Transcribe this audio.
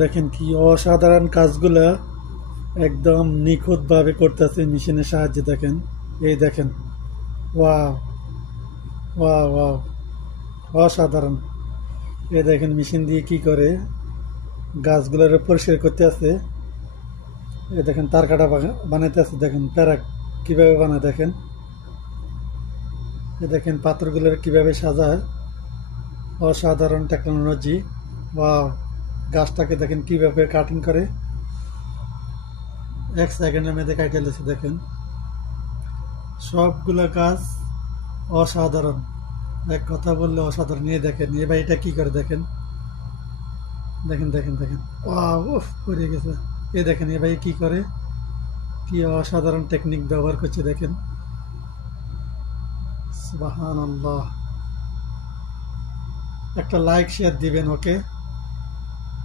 দেখেন কি অসাধারণ কাজগুলা একদম নিখুঁতভাবে করতেছে মেশিনের সাহায্যে। দেখেন, এই দেখেন, ওয়াও, ওয়াও, ওয়াও, অসাধারণ। এই দেখেন মেশিন দিয়ে কি করে গাছগুলোর পরিষ্কার করতে আছে। এই দেখেন তার কাটা বানাইতে আছে। দেখেন প্যারাক কিভাবে বানায়। দেখেন, এই দেখেন পাথরগুলোর কিভাবে সাজায়। অসাধারণ টেকনোলজি। ওয়াও, গাছটাকে দেখেন কিভাবে কাটিং করে, 1 সেকেন্ডের মধ্যে কাটিয়ে লেছে। দেখেন সবগুলো কাজ অসাধারণ, এক কথা বললে অসাধারণ। নিয়ে দেখেন এ ভাই এটা কি করে। দেখেন, দেখেন, দেখেন, দেখেন, ওয়াও, উফ পড়ে গেছে। এ দেখেন এ ভাই কি করে, কি অসাধারণ টেকনিক ব্যবহার করছে। দেখেন, সুবহানাল্লাহ। একটা লাইক শেয়ার দিবেন ওকে।